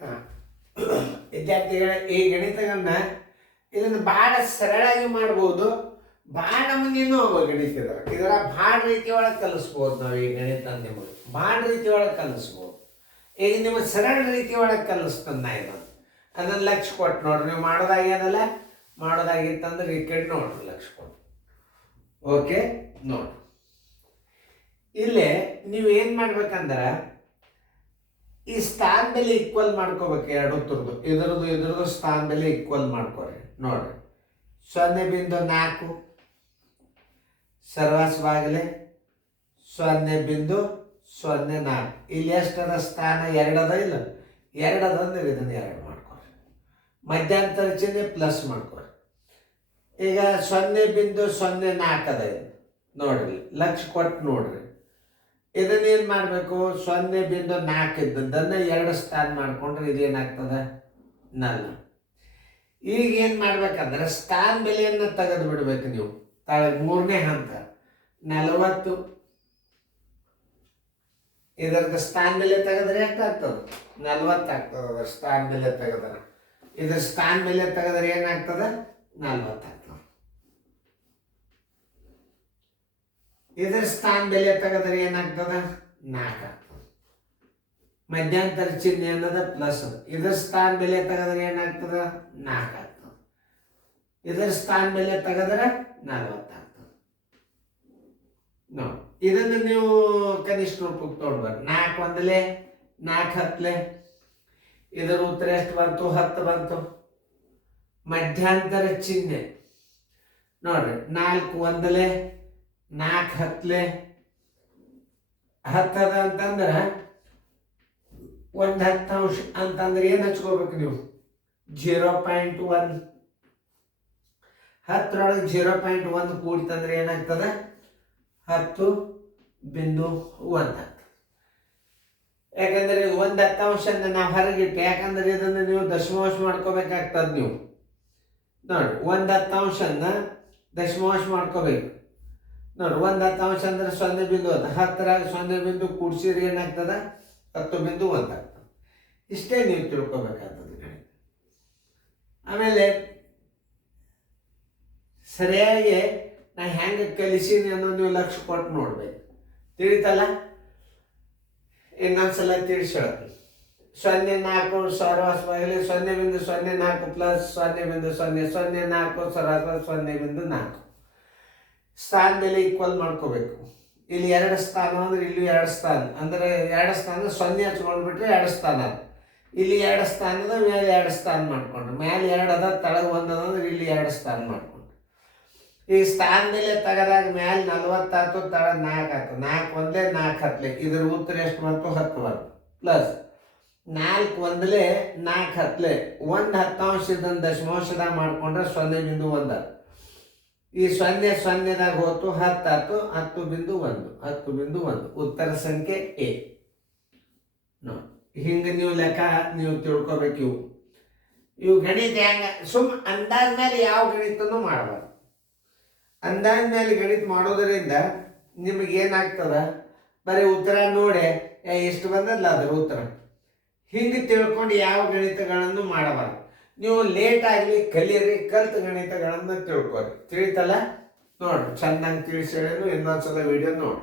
ಹಾಂ, ವಿದ್ಯಾರ್ಥಿಗಳ ಈ ಗಣಿತಗಳನ್ನ ಇದನ್ನು ಭಾಳ ಸರಳಾಗಿ ಮಾಡ್ಬೋದು, ಭಾಳ ಮಂದಿನೂ ಹೋಗ್ಬೋದು ಗಣಿತ ಇದರ ಭಾಳ ರೀತಿ ಒಳಗೆ ಕಲಿಸ್ಬೋದು. ನಾವು ಈ ಗಣಿತ ನಿಮಗೆ ಭಾಳ ರೀತಿ ಒಳಗೆ ಕಲಿಸ್ಬೋದು. ಈಗ ನಿಮಗೆ ಸರಳ ರೀತಿ ಒಳಗೆ ಕಲಿಸ್ತಂದ ಇದನ್ನು ಅದನ್ನು ಲಕ್ಷ ಕೊಟ್ಟು ನೋಡ್ರಿ. ನೀವು ಮಾಡೋದಾಗ ಏನಲ್ಲ ಮಾಡೋದಾಗಿತ್ತಂದ್ರೆ ಈ ಕಡೆ ನೋಡ್ರಿ, ಲಕ್ಷ ಕೊಟ್ಟು. ಓಕೆ, ನೋಡ್ರಿ ಇಲ್ಲೇ ನೀವು ಏನು ಮಾಡ್ಬೇಕಂದ್ರೆ ಈ ಸ್ಥಾನ ಬೆಲೆ ಈಕ್ವಲ್ ಮಾಡ್ಕೋಬೇಕು. ಎರಡು ತುರ್ದು ಇದ್ರದ್ದು ಸ್ಥಾನ ಬೆಲೆ ಈಕ್ವಲ್ ಮಾಡ್ಕೊರಿ. ನೋಡ್ರಿ 0.4 ಸರ್ವಾಸವಾಗಲೇ 0.04. ಇಲ್ಲಿ ಎಷ್ಟದ ಸ್ಥಾನ? 2 ಅದ. ಇಲ್ಲ 2 ಅದ ಅಂದ್ರೆ ಇದನ್ನು 2 ಮಾಡ್ಕೊರಿ. ಮಧ್ಯಂತರ ಚಿಹ್ನೆ ಪ್ಲಸ್ ಮಾಡ್ಕೊರಿ. ಈಗ 0.04 ಅದ. ಇದು ನೋಡ್ರಿ, ಲಕ್ಷ ಕೊಟ್ಟು ನೋಡ್ರಿ. ಇದನ್ನೇನು ಮಾಡಬೇಕು? 0.4 ಇದ್ದದ್ದನ್ನು 2 ಸ್ಥಾನ ಮಾಡಿಕೊಂಡ್ರೆ ಇದೇನಾಗ್ತದೆ? ನಲ್ಲ. ಈಗ ಏನು ಮಾಡ್ಬೇಕಂದ್ರೆ ಸ್ಥಾನ ಬೆಲೆಯನ್ನು ತೆಗೆದು ಬಿಡ್ಬೇಕು ನೀವು. ಮೂರನೇ ಹಂತ 40. ಇದರದ ಸ್ಥಾನ ಬೆಲೆ ತೆಗೆದ್ರೆ ಎಷ್ಟಾಗ್ತದೆ? 40 ಆಗ್ತದೆ. ಅದರ ಸ್ಥಾನ ಬೆಲೆ ತೆಗೆದ್ರೆ ಇದ್ರ ಸ್ಥಾನ ಬೆಲೆ ತೆಗೆದ್ರೆ ಏನಾಗ್ತದೆ? 40 ಆಗ್ತದೆ. ಇದ್ರ ಸ್ಥಾನ ಬೆಲೆ ತೆಗೆದ್ರೆ ಏನಾಗ್ತದ? 4 ಆಗ್ತದೆ. ಮಧ್ಯಂತರ ಚಿಹ್ನೆ ಅನ್ನೋದ ಪ್ಲಸ್. ಇದ್ರ ಸ್ಥಾನ ಬೆಲೆ ತೆಗೆದ್ರೆ ಏನಾಗ್ತದ? 4 ಆಗ್ತದೆ. ಇದ್ರ ಸ್ಥಾನ ಬೆಲೆ ತೆಗೆದ್ರೆ 40 ಆಗ್ತದೆ. ನೋಡಿ, ಇದನ್ನು ನೀವು ಕನಿಷ್ಠ ರೂಪಕ್ಕೆ ತೊಗೊಳ್ಬೇಕು. 4 ಒಂದಲೇ 4 ಹತ್ತಲೆ. ಇದರ ಉತ್ತರ ಎಷ್ಟು ಬಂತು? 10 ಬಂತು. ಮಧ್ಯಂತರ ಚಿಹ್ನೆ ನೋಡ್ರಿ, 4 ಒಂದಲೇ 4 ಹತ್ತಲೆ 10 ಅದ ಅಂತಂದ್ರೆ 1/10 ಅಂತಂದ್ರೆ ಏನು ಹಚ್ಕೋಬೇಕು ನೀವು? 0.1. 10ರೊಳಗೆ 0.1 ಕೂಡಿತಂದ್ರೆ ಏನಾಗ್ತದೆ? 10.1 ಆಗ್ತದೆ. ಯಾಕಂದ್ರೆ 1/10 ನಾವು ಹೊರಗಿಟ್ಟು, ಯಾಕಂದ್ರೆ ಇದನ್ನು ನೀವು ದಶಮಾಂಶ ಮಾಡ್ಕೋಬೇಕಾಗ್ತದೆ. ನೀವು ನೋಡಿ 1/10 ದಶಮಾಂಶ ಮಾಡ್ಕೋಬೇಕು. ನೋಡಿ 1/10 ಅಂದ್ರೆ 0.1. 10ರಾಗ 0 ಕೂಡಿಸಿದ್ರೆ ಏನಾಗ್ತದೆ? 10.1 ಆಗ್ತದೆ. ಇಷ್ಟೇ ನೀವು ತಿಳ್ಕೊಬೇಕಾಗ್ತದೆ ಗಣಿತ. ಆಮೇಲೆ ಸರಿಯಾಗಿ ನಾ ಹೆಂಗೆ ಕಲಿಸೀನಿ ಅನ್ನೋ ನೀವು ಲಕ್ಷ ಕೊಟ್ಟು ನೋಡ್ಬೇಕು. ತಿಳಿತಲ್ಲ? ಇನ್ನೊಂದ್ಸಲ ತಿಳಿಸೋಣ. 0.4 ಸರ್ವಾಸವಾಗಲಿ 0.04 ಪ್ಲಸ್ 0.004 ಸರ್ವಾಸವಾಗಿ 0.4. ಸ್ಥಾನ ಬೆಲೆ ಈಕ್ವಲ್ ಮಾಡ್ಕೋಬೇಕು. ಇಲ್ಲಿ 2 ಸ್ಥಾನ ಅಂದ್ರೆ ಇಲ್ಲಿ 2 ಸ್ಥಾನ ಅಂದ್ರೆ 2 ಸ್ಥಾನ 0 ಹಚ್ಕೊಂಡ್ಬಿಟ್ರೆ 2 ಸ್ಥಾನ. ಇಲ್ಲಿ 2 ಸ್ಥಾನದ ಮೇಲೆ 2 ಸ್ಥಾನ ಮಾಡ್ಕೊಂಡ್ರೆ ಮೇಲೆ 2 ಅದ ತಳಗ 1 ಅದ ಅಂದ್ರೆ ಇಲ್ಲಿ 2 ಸ್ಥಾನ ಮಾಡ್ಕೊಂಡ್ರೆ ಈ ಸ್ಥಾನ ಬೆಲೆ ತೆಗೆದಾಗ ಮೇಲೆ 40 ಆಯ್ತು, ತಳ 4 ಆಯ್ತು. 4 ಒಂದಲೇ 4 ಹತ್ತಲೆ. ಇದ್ರ ಉತ್ತರ ಎಷ್ಟು ಬಂತು? 10 ಬಂತು. ಪ್ಲಸ್ 4 ಒಂದಲೇ 4 ಹತ್ತಲೆ 1/10 ಇದನ್ನು ದಶಮಾಂಶದಾಗ ಮಾಡ್ಕೊಂಡ್ರೆ 0.1. ಈ 0ದಾಗ ಹೋತು 10 ಆಯ್ತು. 10.1 ಉತ್ತರ ಸಂಖ್ಯೆ ಎ. ನೋಡಿ, ಹಿಂಗೆ ನೀವು ಲೆಕ್ಕ ನೀವು ತಿಳ್ಕೊಬೇಕು. ಇವು ಗಣಿತ ಹೆಂಗ ಸುಮ್ ಅಂದಾಜ್ ಮೇಲೆ ಯಾವ ಗಣಿತನೂ ಮಾಡಬಾರ್ದು. ಅಂದಾಜ್ ಮೇಲೆ ಗಣಿತ ಮಾಡೋದರಿಂದ ನಿಮಗೆ ಏನಾಗ್ತದ? ಬರೀ ಉತ್ತರ ನೋಡಿ ಎಷ್ಟು ಬಂದಲ್ಲ ಅದ್ರ ಉತ್ತರ ಹಿಂಗೆ ತಿಳ್ಕೊಂಡು ಯಾವ ಗಣಿತಗಳನ್ನು ಮಾಡಬಾರ್ದು. ನೀವು ಲೇಟ್ ಆಗಲಿ ಕಲೀರಿ, ಕಲ್ತ ಗಣಿತಗಳನ್ನು ತಿಳ್ಕೊರಿ. ತಿಳಿತಲ್ಲ? ನೋಡ್ರಿ, ಚಂದಂಗೆ ತಿಳಿಸಿ ಇನ್ನೊಂದ್ಸಲ ವಿಡಿಯೋ ನೋಡಿ.